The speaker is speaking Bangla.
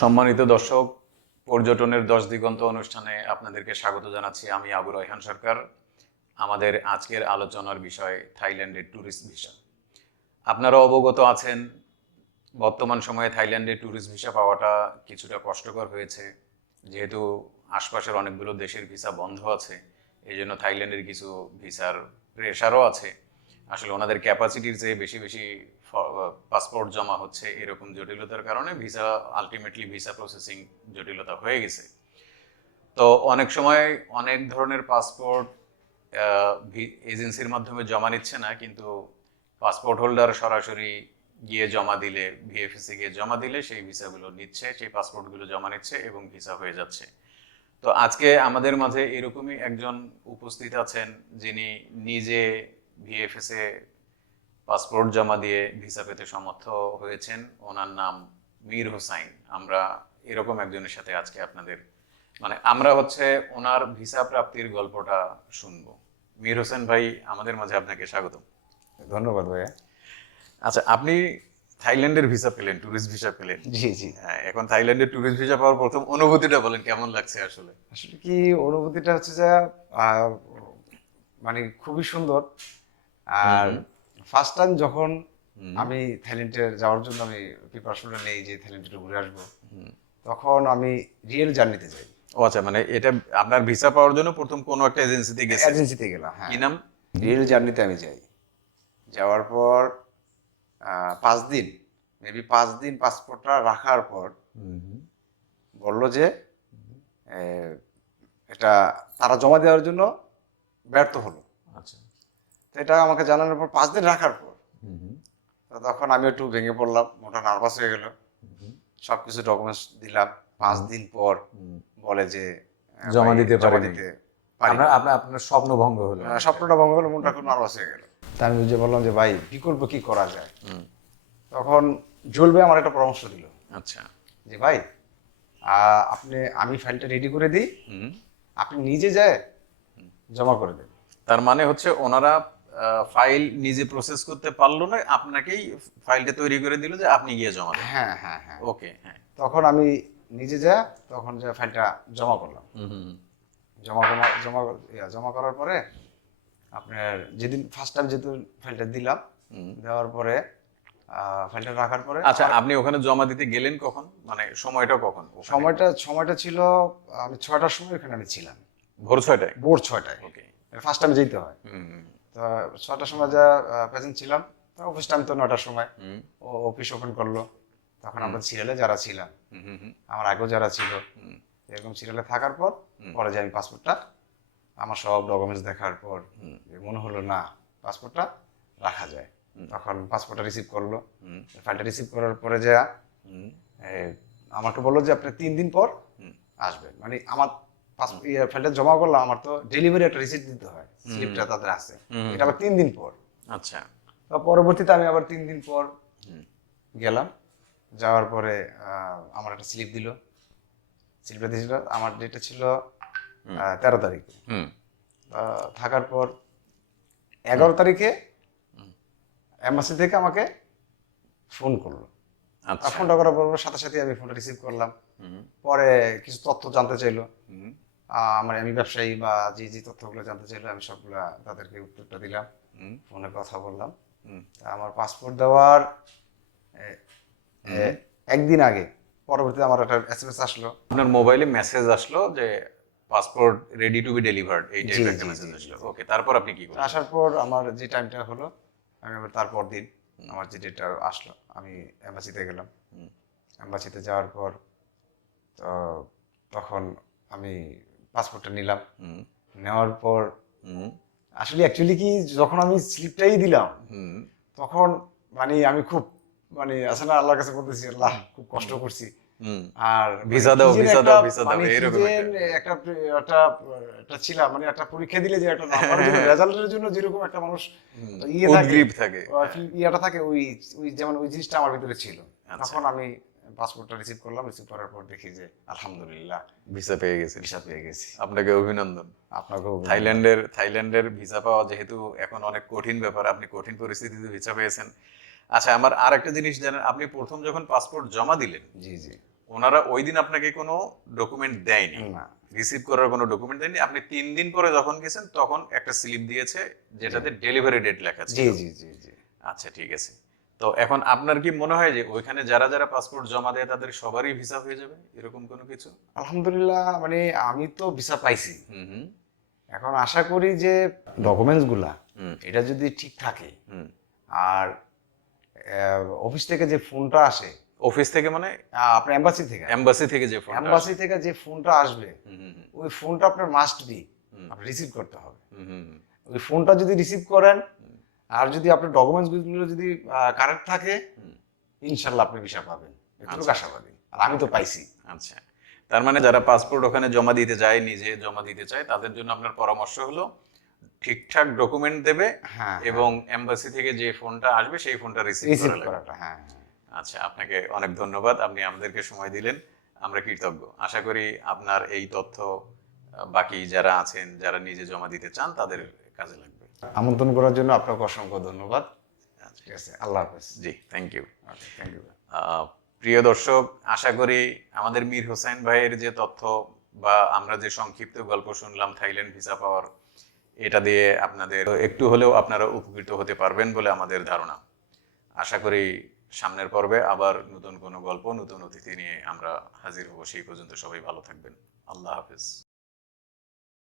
সম্মানিত দর্শক, পর্যটনের 10 দিগন্ত অনুষ্ঠানে আপনাদেরকে স্বাগত জানাচ্ছি। আমি আবু রায়হান সরকার। আমাদের আজকের আলোচনার বিষয় থাইল্যান্ডের ট্যুরিস্ট ভিসা। আপনারা অবগত আছেন, বর্তমান সময়ে থাইল্যান্ডে ট্যুরিস্ট ভিসা পাওয়াটা কিছুটা কষ্টকর হয়েছে, যেহেতু আশপাশের অনেকগুলো দেশের ভিসা বন্ধ আছে। এই জন্য থাইল্যান্ডের কিছু ভিসার প্রেশারও আছে। আসলে ওনাদের ক্যাপাসিটির চেয়ে বেশি বেশি পাসপোর্ট জমা হচ্ছে, এরকম জটিলতার কারণে আলটিমেটলি ভিসা প্রসেসিং জটিলতা হয়ে গেছে। তো অনেক সময় অনেক ধরনের পাসপোর্ট এজেন্সির মাধ্যমে জমা নিচ্ছে না, কিন্তু পাসপোর্ট হোল্ডার সরাসরি গিয়ে জমা দিলে, ভিএফএসি গিয়ে জমা দিলে সেই ভিসাগুলো নিচ্ছে, সেই পাসপোর্টগুলো জমা নিচ্ছে এবং ভিসা হয়ে যাচ্ছে। তো আজকে আমাদের মাঝে এরকমই একজন উপস্থিত আছেন, যিনি নিজে ভিএফএসে পাসপোর্ট জমা দিয়ে ভিসা পেতে সমর্থ হয়েছেন। ওনার নাম মীর হোসাইন। আমরা এরকম একজনের সাথে আজকে আমরা ওনার ভিসা প্রাপ্তির গল্পটা শুনবো। মীর হোসেন ভাই, আমাদের মাঝে আপনাকে স্বাগত। ধন্যবাদ ভাইয়া। আচ্ছা, আপনি থাইল্যান্ডের ভিসা পেলেন, ট্যুরিস্ট ভিসা পেলেন। জি জি। এখন থাইল্যান্ডের ট্যুরিস্ট ভিসা পাওয়ার প্রথম অনুভূতিটা বলেন, কেমন লাগছে আসলে? আসলে কি অনুভূতিটা হচ্ছে যে মানে খুবই সুন্দর। আর ফার্স্ট টাইম যখন আমি থাইল্যান্ডে যাওয়ার জন্য আমি প্রিপারেশনটা নেই যে থাইল্যান্ডে ঘুরে আসবো, তখন আমি রিয়েল জার্নিতে যাই। ও আচ্ছা, মানে এটা আপনার ভিসা পাওয়ার জন্য প্রথম কোনো একটা এজেন্সিতে গেছেন? এজেন্সিতে গেলাম, হ্যাঁ। কি নাম? রিয়েল জার্নিতে আমি যাই। যাওয়ার পর 5 দিন, মেবি 5 দিন পাসপোর্টটা রাখার পর বললো যে এটা তারা জমা দেওয়ার জন্য ব্যর্থ হলো। আচ্ছা। তো এটা আমাকে জানানোর পর 5 দিন রাখার পর তো তখন আমি একটু ভেঙে পড়লাম, মোটা নার্ভাস হয়ে গেল। সবকিছু ডকুমেন্টস দিলাম। 5 দিন পর বলে যে জমা দিতে জমা পারেনি। দিতে পারি। আপনার স্বপ্ন ভঙ্গ হলো। স্বপ্নটা ভঙ্গ হলো, মনটা খুব নার্ভাস হয়ে গেল। তা আমি যে বললাম যে ভাই বিকল্প কি করা যায়। তখন জুয়েল ভাই আমার একটা পরামর্শ দিল। আচ্ছা। যে ভাই আমি ফাইলটা রেডি করে দিই, আপনি নিজে যায় জমা করে দেন। তার মানে হচ্ছে ওনারা ফাইল নিজে প্রসেস করতে পারলো না, আপনাকেই ফাইলটা তৈরি করে দিল যে আপনি গিয়ে জমা দেন। হ্যাঁ হ্যাঁ হ্যাঁ। ওকে, হ্যাঁ। তখন আমি নিজে তখন ফাইলটা জমা করলাম। জমা করার পরে আপনার যেদিন ফার্স্ট টাইম যেহেতু ফাইলটা দিলাম, দেওয়ার পরে ফাইলটা রাখার পরে। আচ্ছা, আপনি ওখানে জমা দিতে গেলেন কখন, মানে সময়টা কখন? সময়টা ছিল আমি 6টার সময় ওখানে আমি ছিলাম। ভোর 6টায়? ভোর 6টায়। ওকে। ফার্স্ট টাইম যেতে হয়। তো 6টার সময় প্রেজেন্ট ছিলাম। তো অফিস টাইম তো 9টার সময় ও অফিস ওপেন করলো। তখন আমরা সিরিয়ালে যারা ছিলাম, আমার আগেও যারা ছিল, এরকম সিরিয়ালে থাকার পর পরে যে আমি পাসপোর্টটা, আমার সব ডকুমেন্টস দেখার পর মনে হলো না, পাসপোর্টটা রাখা যায়। তখন পাসপোর্টটা রিসিভ করলো। ফাইলটা রিসিভ করার পরে আমাকে বললো যে আপনি 3 দিন পর আসবেন। মানে আমার ফাইলটা জমা করলাম, আমার তো ডেলিভারি একটা রিসিপ্ট দিতে হয়, স্লিপটা তাদের আছে, এটা আবার 3 দিন পর। আচ্ছা। তো পরবর্তীতে আমি আবার 3 দিন পর গেলাম। যাওয়ার পরে আমার একটা স্লিপটা দিয়েছিল। আমার ডেটটা ছিল 13 তারিখে। থাকার পর 11 তারিখে এম্বাসি থেকে আমাকে ফোন করলো। ফোনটা করার পর সাথে সাথে আমি ফোনটা রিসিভ করলাম। পরে কিছু তথ্য জানতে চাইলো, আমি ব্যবসায়ী বা যে তথ্যগুলো জানতে চাইলো, আমি সবগুলা তাদেরকে উত্তরটা দিলাম, ফোনে কথা বললাম। আমার পাসপোর্ট দেওয়ার একদিন আগে পরবর্তীতে আমার একটা এসএমএস আসলো। আপনার মোবাইলে মেসেজ আসলো যে passport ready to B delivered, এই টাইপের একটা মেসেজ আসলো। ওকে, তারপর আপনি কি করলেন? আসার পর আমার যে টাইমটা হলো, আমি আবার তারপর দিন আমার যে ডেটটা আসলো, আমি এম্বাসিতে গেলাম। এম্বাসিতে যাওয়ার পর তখন আমি পাসপোর্টটা নিলাম। নেওয়ার পর আসলে অ্যাকচুয়ালি কি, যখন আমি স্লিপটাই দিলাম তখন আমি খুব আছে না, আল্লাহর কাছে বলতেছি, আল্লাহ খুব কষ্ট করছি। আর ভিসা দাও এরকম একটা ছিলাম, একটা পরীক্ষা দিলে যে একটা রেজাল্টের জন্য যেরকম একটা মানুষ থাকে, ইয়েটা থাকে, ওই যেমন ওই জিনিসটা আমার ভিতরে ছিল। তখন আমি পাসপোর্টটা রিসিভ করলাম। রিসিভ করার পর দেখি যে আলহামদুলিল্লাহ ভিসা পেয়ে গেছি। আপনাকে অভিনন্দন। আপনাকেও। থাইল্যান্ডের ভিসা পাওয়া যেহেতু এখন অনেক কঠিন ব্যাপার, আপনি কঠিন পরিস্থিতিতে ভিসা পেয়েছেন। আচ্ছা, আমার আর একটা জিনিস জানেন, আপনি প্রথম যখন পাসপোর্ট জমা দিলেন, জি জি, ওনারা ওই দিন আপনাকে কোনো ডকুমেন্ট দেয়নি, না রিসিভ করার কোনো ডকুমেন্ট দেয়নি, আপনি 3 দিন পরে যখন গেছেন তখন একটা স্লিপ দিয়েছে যেটাতে ডেলিভারি ডেট লেখা জি ছিল। জি জি জি আচ্ছা ঠিক আছে। তো এখন আপনার কি মনে হয় যে ওইখানে যারা যারা পাসপোর্ট জমা দেয় তাদের সবারই ভিসা হয়ে যাবে এরকম কোনো কিছু? আলহামদুলিল্লাহ, মানে আমি তো ভিসা পাইছি। হুম হুম এখন আশা করি যে ডকুমেন্টস গুলা হুম এটা যদি ঠিক থাকে, হুম। আর অফিস থেকে যে ফোনটা আসে, অফিস থেকে মানে আপনার এম্বাসি থেকে, এম্বাসি থেকে যে ফোনটা এম্বাসি থেকে যে ফোনটা আসবে, হুম হুম ওই ফোনটা আপনার মাস্ট বি হুম আপনি রিসিভ করতে হবে। হুম হুম হুম, ওই ফোনটা যদি রিসিভ করেন, আর যদি আপনার ডকুমেন্টস গুলো যদি কারেক্ট থাকে, হুম। ইনশাল্লাহ আপনি ভিসা পাবেন, এটুকু আচ্ছা। আশাবাদী। আর আমি তো পাইছি। আচ্ছা, তার মানে যারা পাসপোর্ট ওখানে জমা দিতে যায়, নিজে জমা দিতে চায়, তাদের জন্য আপনার পরামর্শ হলো ঠিকঠাক ডকুমেন্ট দেবে হ্যাঁ, এবং এম্বাসি থেকে যে ফোনটা আসবে সেই ফোনটা রিসিভ রিসিভ করা লাগবে। করাটা, হ্যাঁ হ্যাঁ। আচ্ছা, আপনাকে অনেক ধন্যবাদ, আপনি আমাদেরকে সময় দিলেন, আমরা কৃতজ্ঞ। আশা করি আপনার এই তথ্য বাকি যারা আছেন, যারা নিজে জমা দিতে চান, তাদের কাজে লাগবে। আমন্ত্রণ করার জন্য আপনাকে অসংখ্য ধন্যবাদ। আচ্ছা, ঠিক আছে, আল্লাহ হাফেজ। জি, থ্যাংক ইউ। Thank you. প্রিয় দর্শক, আশা করি আমাদের মীর হোসেন ভাইয়ের যে তথ্য বা আমরা যে সংক্ষিপ্ত গল্প শুনলাম থাইল্যান্ড ভিসা পাওয়ার, এটা দিয়ে আপনাদের একটু হলেও আপনারা উপকৃত হতে পারবেন বলে আমাদের ধারণা। আশা করি সামনের পর্বে আবার নতুন কোনো গল্প, নতুন অতিথি নিয়ে আমরা হাজির হব। সেই পর্যন্ত সবাই ভালো থাকবেন। আল্লাহ হাফেজ।